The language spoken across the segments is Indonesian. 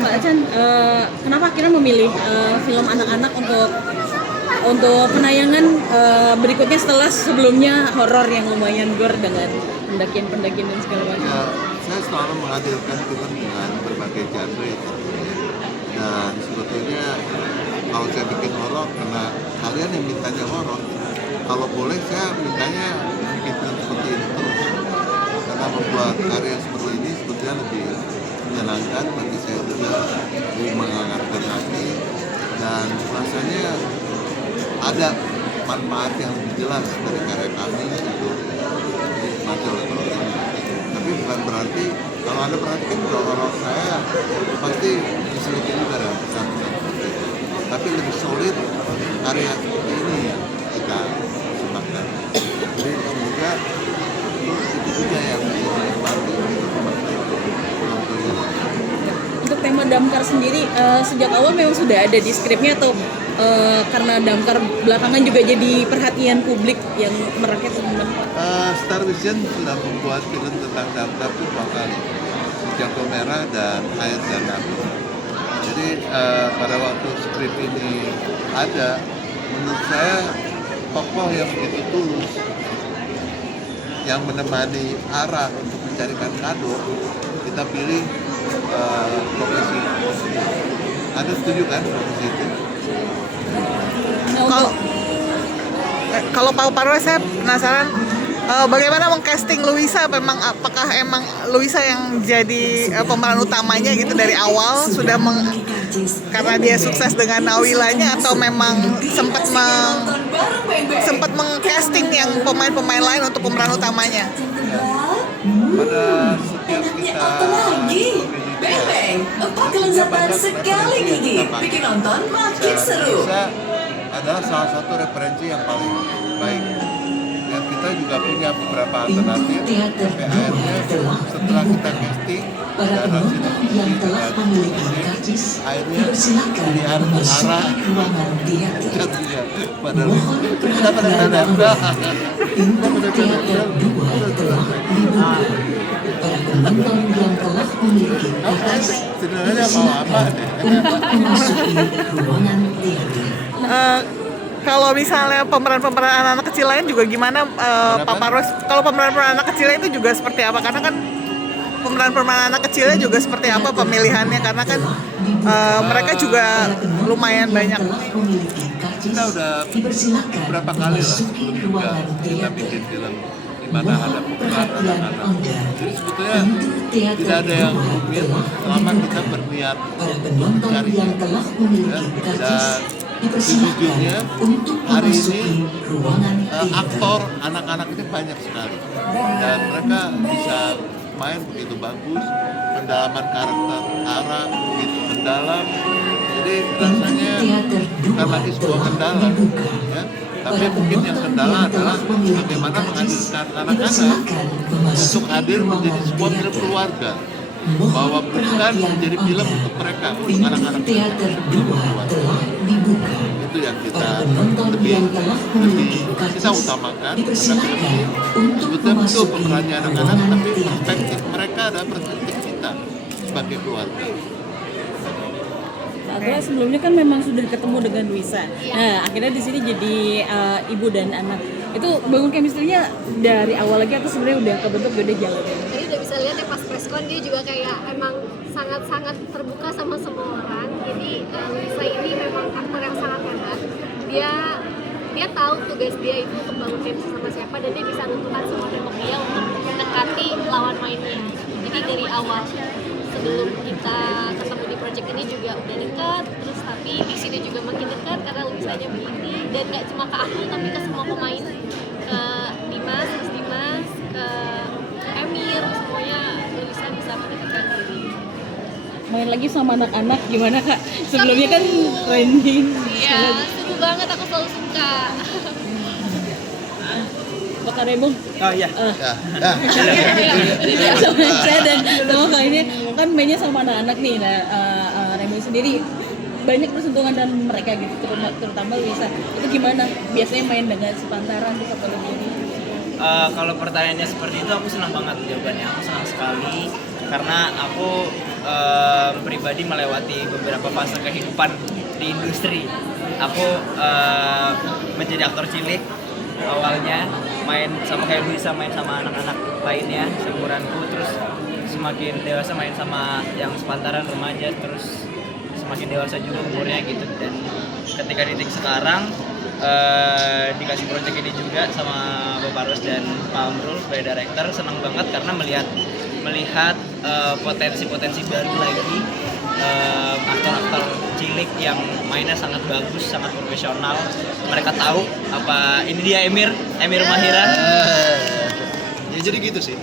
Pak Chan, kenapa akhirnya memilih film anak-anak untuk penayangan berikutnya setelah sebelumnya horor yang lumayan gore dengan pendakian-pendakian dan segala macam? Saya selalu menghadirkan film dengan berbagai genre tentunya. Dan sebetulnya kalau saya bikin horor, karena kalian yang mintanya horor, kalau boleh saya mintanya bikin film seperti ini terus. Karena membuat karya seperti ini sebetulnya lebih menyenangkan bagi saya juga, lebih menghangatkan hati, dan rasanya ada manfaat yang lebih jelas dari karya kami itu dinikmati oleh penonton. Tapi bukan berarti kalau Anda perhatikan kalau horor saya pasti diselipin juga dengan pesan-pesan seperti itu. Tapi lebih solid karya seperti ini yang kita sembahkan. Jadi semoga itu juga yang bisa dinikmati penontonnya. Untuk tema Damkar sendiri, sejak awal memang sudah ada di skripnya atau karena Damkar belakangan juga jadi perhatian publik yang merakyat sebenarnya? Star Vision sudah membuat film tentang Damkar itu 2 kali, Jago Merah dan Air dan Api. Jadi pada waktu skrip ini ada, menurut saya tokoh yang begitu tulus, yang menemani arah untuk mencarikan kado, kita pilih profesi. Anda setuju kan profesi itu? Kalau Pak Parwa, saya penasaran bagaimana mengcasting Louisa. Apakah emang Louisa yang jadi pemeran utamanya gitu dari awal sudah karena dia sukses dengan Nawilanya, atau memang sempat mengcasting yang pemain-pemain lain untuk pemeran utamanya? Pada setiap kita Beng, 4 kelezatan sekali gigi, bikin nonton makin seru. Adalah salah satu referensi yang paling baik. Dan kita juga punya beberapa alternatif. Sampai akhirnya setelah kita casting dan hasilnya yang telah memiliki karcis dipersilakan memasuki ruangan teater. pada Mohon perhatian Anda. Pintu teater 2 telah dibuka. Para penonton yang telah memiliki karcis dipersilakan untuk memasuki ruangan teater. Kalau misalnya pemeran-pemeran anak-anak kecil lain juga gimana, Pak Parwas? Kalau pemeran-pemeran anak kecilnya itu juga seperti apa? Karena kan pemeran-pemeran anak kecilnya juga seperti apa pemilihannya? Karena kan mereka juga lumayan banyak. Kita udah beberapa kali lah sebelum juga kita bikin film di mana ada pemeran anak-anak. Jadi sebetulnya tidak ada yang rumit selama kita berniat mencari. Dan sejujurnya hari ini aktor anak-anak ini banyak sekali dan mereka bisa main begitu bagus, pendalaman karakter arah begitu mendalam, jadi rasanya bukan lagi sebuah kendala ya, tapi mungkin yang kendala adalah bagaimana menghadirkan anak-anak untuk hadir menjadi sebuah film keluarga, bahwa bukan menjadi film untuk mereka, untuk anak-anak teater 2 telah dibuka. Itu yang kita lebih kita utamakan, karena film ini sebetulnya betul pemerannya anak-anak, tapi perspektif mereka adalah perspektif kita sebagai keluarga. Akhirnya sebelumnya kan memang sudah ketemu dengan Louisa. Nah, akhirnya di sini jadi ibu dan anak. Itu bangun chemistry-nya dari awal lagi atau sebenarnya udah kebentuk udah jalan? Jadi udah bisa lihat ya pas preskon dia juga kayak emang sangat-sangat terbuka sama semua orang. Jadi Louisa ini memang aktor yang sangat hebat. Dia tahu tugas dia itu membangun chemistry sama siapa, dan dia bisa menentukan semua tembok dia untuk mendekati lawan mainnya. Jadi dari awal sebelum kita ketemu di project ini juga udah dekat, terus tapi di sini juga makin dekat karena Louisanya begini, dan nggak cuma ke aku tapi ke semua pemain, ke Dimas, ke Emir, semuanya Louisa bisa mendekatkan diri. Main lagi sama anak-anak gimana Kak? Sebelumnya kan trending. Iya, seru banget, aku selalu suka. Bakar Rebung. Oh iya. Sama saya dan sama Kak ini kan mainnya sama anak-anak nih. Nah, Rebung sendiri banyak bersentuhan dan mereka gitu, terutama Louisa. Itu gimana? Biasanya main dengan sepantaran terus apa lebih ini? Kalau pertanyaannya seperti itu, aku senang banget jawabannya. Aku senang sekali karena aku pribadi melewati beberapa fase kehidupan di industri. Aku menjadi aktor cilik awalnya, main sama kayak Luisa, main sama anak-anak lainnya seumuranku, terus semakin dewasa main sama yang sepantaran remaja, terus semakin dewasa juga umurnya gitu. Dan ketika di titik sekarang dikasih project ini juga sama Bapak Ros dan Pak Amrul sebagai director, senang banget karena melihat potensi-potensi baru lagi, aktor-aktor cilik yang mainnya sangat bagus, sangat profesional. Mereka tahu apa ini dia Emir Mahira. Ya jadi gitu sih.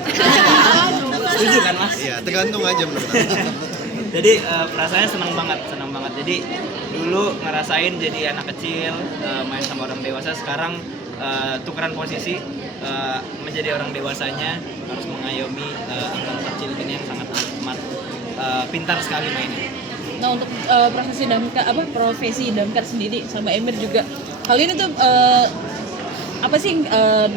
Setuju kan Mas? Iya, tergantung aja menurut aku. Jadi perasaannya senang banget. Jadi dulu ngerasain jadi anak kecil main sama orang dewasa, sekarang tukeran posisi menjadi orang dewasanya, harus mengayomi aktor kecil ini yang sangat amat pintar sekali mainnya. Nah untuk profesi damkar sendiri sama Emir juga, kalian itu apa sih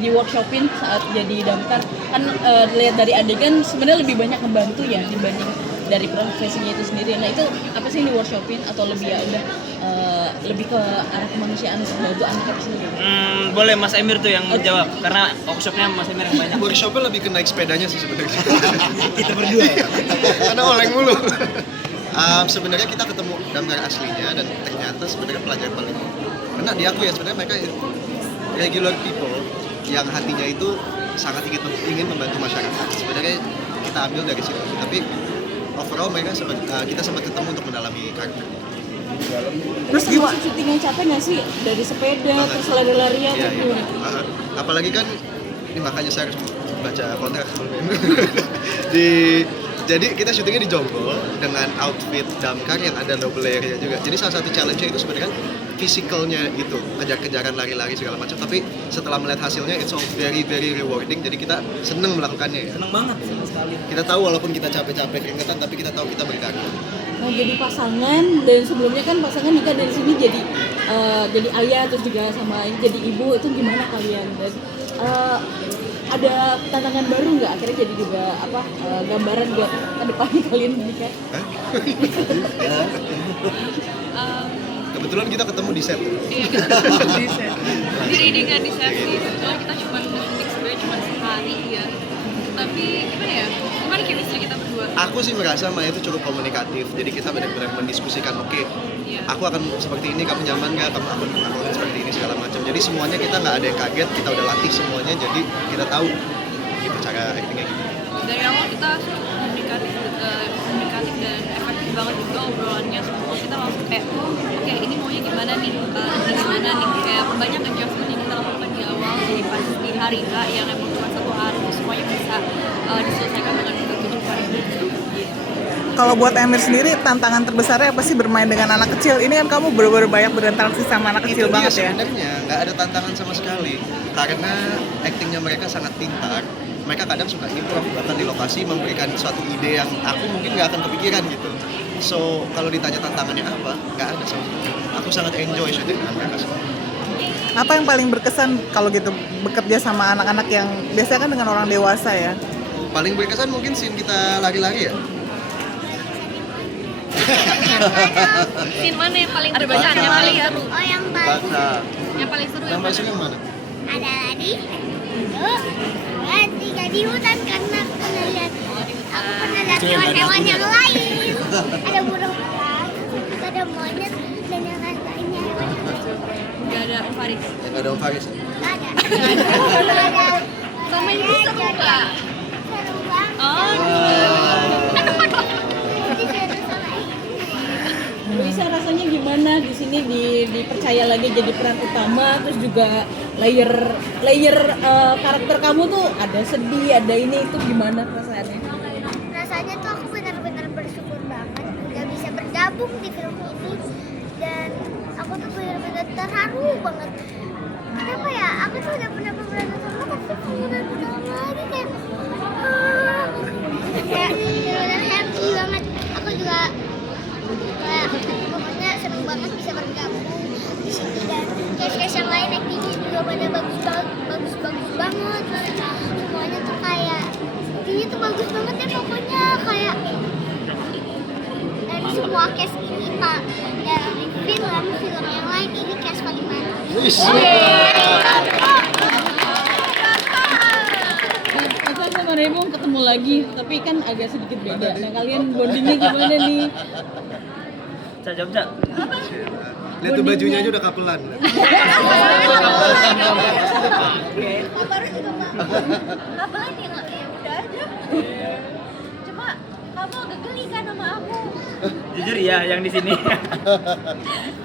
di workshopin saat jadi damkar kan, lihat dari adegan sebenarnya lebih banyak membantu ya dibanding dari profesinya itu sendiri. Nah itu apa sih yang di workshopin atau lebih ya udah lebih ke arah kemanusiaan untuk bantu anak itu sendiri? Boleh Mas Emir tuh yang menjawab karena workshopnya Mas Emir yang banyak. Workshopnya lebih ke naik sepedanya sih sebenarnya. Kita berdua ya. Karena oleng mulu. Sebenarnya kita ketemu damkar aslinya dan ternyata sebenarnya pelajaran paling kena di aku ya, sebenarnya mereka regular people yang hatinya itu sangat ingin membantu masyarakat. Sebenarnya kita ambil dari situ, tapi overall mereka kita sempat ketemu untuk mendalami karakter. Terus gimana syuting yang capek nggak sih dari sepeda terus lari-larian? Iya, iya. Apalagi kan ini makanya saya harus baca kontrak sebelumnya. Jadi kita syutingnya di Jonggol dengan outfit damkar yang ada double layer-nya juga. Jadi salah satu challenge-nya itu sebenarnya physicalnya itu, kejar-kejaran, lari-lari segala macam. Tapi setelah melihat hasilnya, it's all very very rewarding. Jadi kita seneng melakukannya ya. Seneng banget sama sekali. Kita tahu walaupun kita capek-capek keringetan, tapi kita tahu kita berkarya. Mau jadi pasangan, dan sebelumnya kan pasangan nikah dari sini jadi ayah terus juga sama jadi ibu, itu gimana kalian? Dan ada tantangan baru nggak akhirnya jadi juga gambaran buat kedepannya kalian menikah? Kebetulan kita ketemu di set. Iya, kita di set. Jadi dengan di set sih, sebetulnya kita cuma syuting sebenarnya cuma sehari ya. Tapi gimana ya? Gimana chemistry kita berdua? Aku sih merasa Maya itu cukup komunikatif. Jadi kita benar-benar mendiskusikan, oke, aku akan seperti ini, kamu nyaman nggak? Aku akan seperti ini segala macam. Jadi semuanya kita nggak ada yang kaget, kita udah latih semuanya. Jadi kita tahu gitu cara actingnya gitu. Dari awal kita komunikatif dan efektif banget juga obrolannya. Semua kita langsung kayak, oke, ini maunya gimana nih? Gimana nih? Kayak banyak adjustment yang kita lakukan di awal. Jadi pas di hari H yang emang cuma satu hari, semuanya bisa diselesaikan dengan 7 hari. Kalau buat Emir sendiri, tantangan terbesarnya apa sih bermain dengan anak kecil? Ini kan kamu bener-bener banyak berinteraksi sama anak kecil Itu banget dia ya? sebenarnya nggak ada tantangan sama sekali karena actingnya mereka sangat pintar. Mereka kadang suka improv bahkan di lokasi, memberikan suatu ide yang aku mungkin nggak akan kepikiran gitu. So kalau ditanya tantangannya apa, nggak ada sama sekali. Aku sangat enjoy syuting dengan mereka semua. Apa yang paling berkesan kalau gitu bekerja sama anak-anak yang biasanya kan dengan orang dewasa ya? Paling berkesan mungkin scene kita lari-lari ya. Scene mana yang paling Ada berkesan, banyak yang paling hal. seru? Oh yang bagus Yang paling seru Yang yang paling mana? seru yang mana? ada tadi tiga di hutan karena aku pernah lihat hewan-hewan yang lain. Ada burung elang, ada monyet dan yang lain-lainnya. Gak ada Om Faris. Yang ada Om Faris. Nggak ada. Sama itu seru nggak? Seru banget. Oh, Jadi seru sama Luisa rasanya gimana di sini dipercaya lagi jadi peran utama, terus juga layer karakter kamu tuh ada sedih, ada ini, itu gimana perasaannya? rasanya tuh aku benar-benar bersyukur banget udah bisa bergabung di film ini, dan aku tuh benar-benar terharu banget. Kenapa ya? Aku tuh udah pernah berperan utama, tapi pemeran utama lagi kayak benar-benar happy banget. Aku juga kayak pokoknya seneng banget bisa bergabung di sini, dan cast yang lain actingnya juga pada bagus banget. Semuanya tuh kayak ini tuh bagus banget ya, pokoknya kayak semua cast ini Pak dari film yang lain ini cast paling manis. Aku sama Remo ketemu lagi, tapi kan agak sedikit beda. Nah kalian bondingnya gimana nih? Cak, jawab, Cak. Lihat tuh bajunya aja udah kapelan. Kabelan ya udah aja. Cuma kamu agak geli kan sama aku. Jujur ya, yang di sini.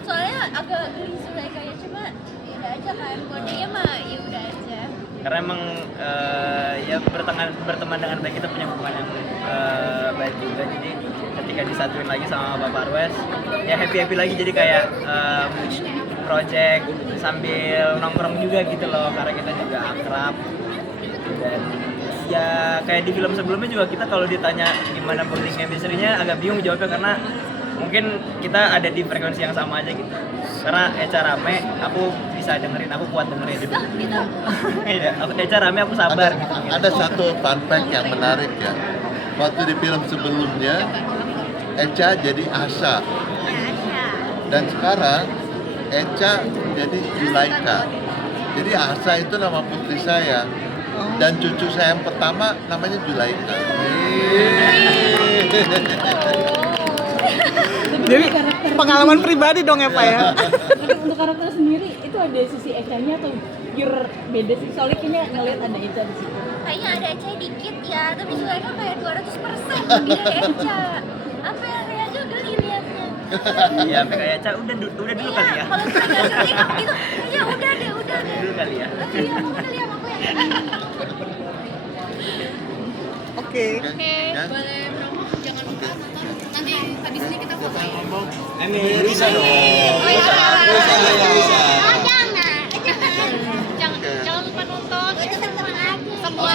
Soalnya agak geli sudah kayak cuma ya udah aja kan. Bondingnya mah ya udah aja. Karena emang ya berteman dengan baik, kita punya hubungan yang baik juga. Jadi ketika disatuin lagi sama Bapak Arwes, ya happy lagi. Jadi kayak project sambil nongkrong juga gitu loh, karena kita juga akrab. Dan ya kayak di film sebelumnya juga kita kalau ditanya gimana bonding chemistry-nya agak bingung jawabnya, karena mungkin kita ada di frekuensi yang sama aja gitu. Karena Eca rame, aku bisa dengerin, aku kuat dengerin itu. Iya, Eca rame, aku sabar. Ada satu fun fact yang menarik ya. Waktu di film sebelumnya, Eca jadi Asa. Dan sekarang Eca jadi Zulaika. Jadi Asa itu nama putri saya. Dan cucu saya yang pertama namanya Zulaika. Jadi pengalaman pribadi dong ya Pak ya. Untuk karakter sendiri itu ada sisi Eca-nya atau pure beda sih? Soalnya kayaknya ngeliat ada Eca di situ. Kayaknya ada Eca dikit ya, tapi Zulaika kayak 200% lebih dari Eca. Apa yang kayak aja geli liatnya. Iya, kayak Eca udah dulu kali ya. Kalau Zulaika geli aku gitu, ya udah deh. Dulu kali ya. Iya, udah lihat aku ya. Oke. Boleh promo, jangan lupa nonton. Nanti habis ini kita foto ya. Bisa dong. Oh iya. Bisa. Jangan lupa nonton. Semua.